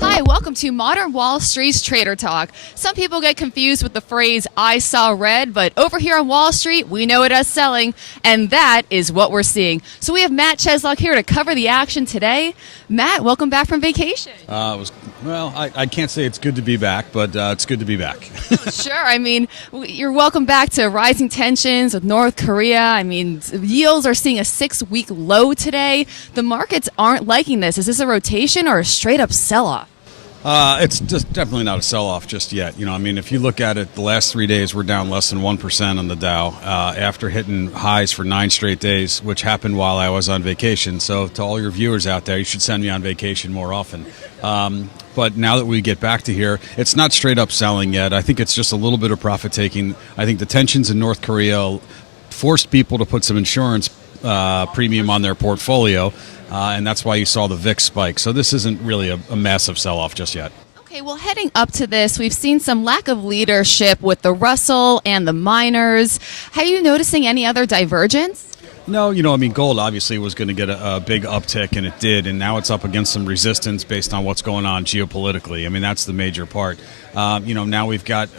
Hi, welcome to Modern Wall Street's Trader Talk. Some people get confused with the phrase, I saw red, but over here on Wall Street, we know it as selling, and that is what we're seeing. So we have Matt Cheslock here to cover the action today. Matt, welcome back from vacation. I can't say it's good to be back, but it's good to be back. Sure. I mean, you're welcome back to rising tensions with North Korea. I mean, yields are seeing a 6-week low today. The markets aren't liking this. Is this a rotation or a straight-up sell-off? It's just definitely not a sell-off just yet. If you look at it, the last 3 days we're down less than 1% on the Dow after hitting highs for 9 straight days, which happened while I was on vacation. So to all your viewers out there, you should send me on vacation more often. But now that we get back to here, it's not straight up selling yet. I think it's just a little bit of profit taking. I think the tensions in North Korea forced people to put some insurance premium on their portfolio. And that's why you saw the VIX spike. So this isn't really a massive sell-off just yet. Okay, well, heading up to this, we've seen some lack of leadership with the Russell and the miners. Are you noticing any other divergence? No, gold obviously was going to get a big uptick, and it did, and now it's up against some resistance based on what's going on geopolitically. That's the major part. Now we've got,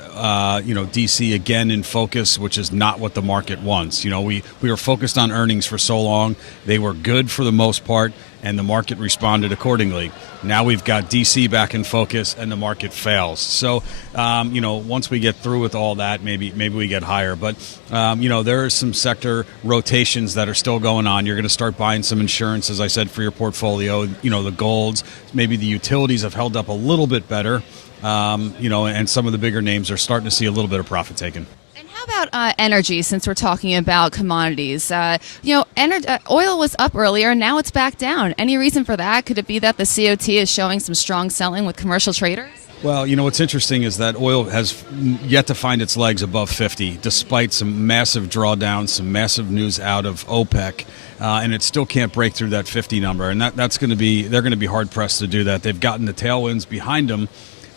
D.C. again in focus, which is not what the market wants. We were focused on earnings for so long. They were good for the most part, and the market responded accordingly. Now we've got D.C. back in focus, and the market fails. So, once we get through with all that, maybe we get higher. But, there are some sector rotations that are still going on. You're going to start buying some insurance, as I said, for your portfolio. The golds, maybe the utilities have held up a little bit better. And some of the bigger names are starting to see a little bit of profit taken. And how about energy, since we're talking about commodities? Oil was up earlier, now it's back down. Any reason for that? Could it be that the COT is showing some strong selling with commercial traders? Well, what's interesting is that oil has yet to find its legs above 50, despite some massive drawdowns, some massive news out of OPEC. And it still can't break through that 50 number. And they're going to be hard pressed to do that. They've gotten the tailwinds behind them,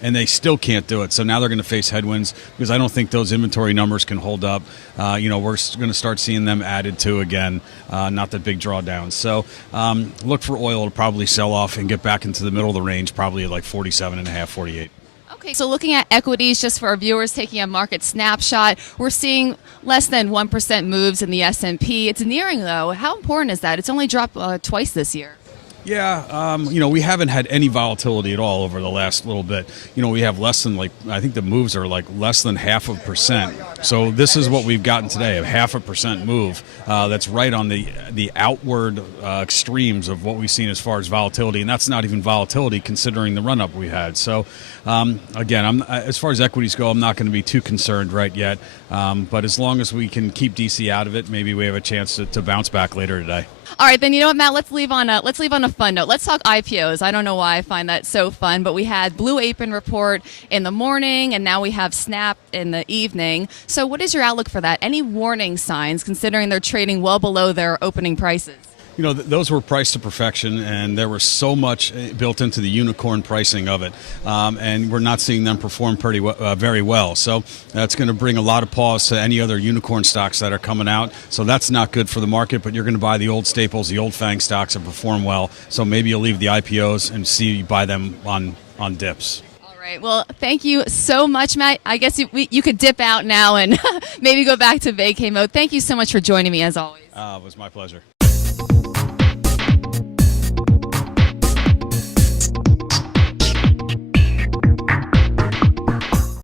and they still can't do it. So now they're going to face headwinds because I don't think those inventory numbers can hold up. We're going to start seeing them added to again, not the big drawdowns. So look for oil to probably sell off and get back into the middle of the range, probably at like 47.5, 48. Okay, so looking at equities, just for our viewers taking a market snapshot, we're seeing less than 1% moves in the S&P. It's nearing, though. How important is that? It's only dropped twice this year. Yeah, we haven't had any volatility at all over the last little bit. We have less than I think the moves are less than 0.5%. So this is what we've gotten today, a 0.5% move. That's right on the outward extremes of what we've seen as far as volatility, and that's not even volatility considering the run-up we had. So again, as far as equities go, I'm not going to be too concerned right yet. But as long as we can keep DC out of it, maybe we have a chance to bounce back later today. All right, then you know what, Matt? Let's leave on a fun note. Let's talk IPOs. I don't know why I find that so fun, but we had Blue Apron report in the morning, and now we have Snap in the evening. So, what is your outlook for that? Any warning signs, considering they're trading well below their opening prices? Those were priced to perfection, and there was so much built into the unicorn pricing of it, and we're not seeing them perform very well. So that's going to bring a lot of pause to any other unicorn stocks that are coming out. So that's not good for the market, but you're going to buy the old staples, the old FANG stocks that perform well. So maybe you'll leave the IPOs and buy them on dips. All right. Well, thank you so much, Matt. I guess you could dip out now and maybe go back to vacay mode. Thank you so much for joining me, as always. It was my pleasure.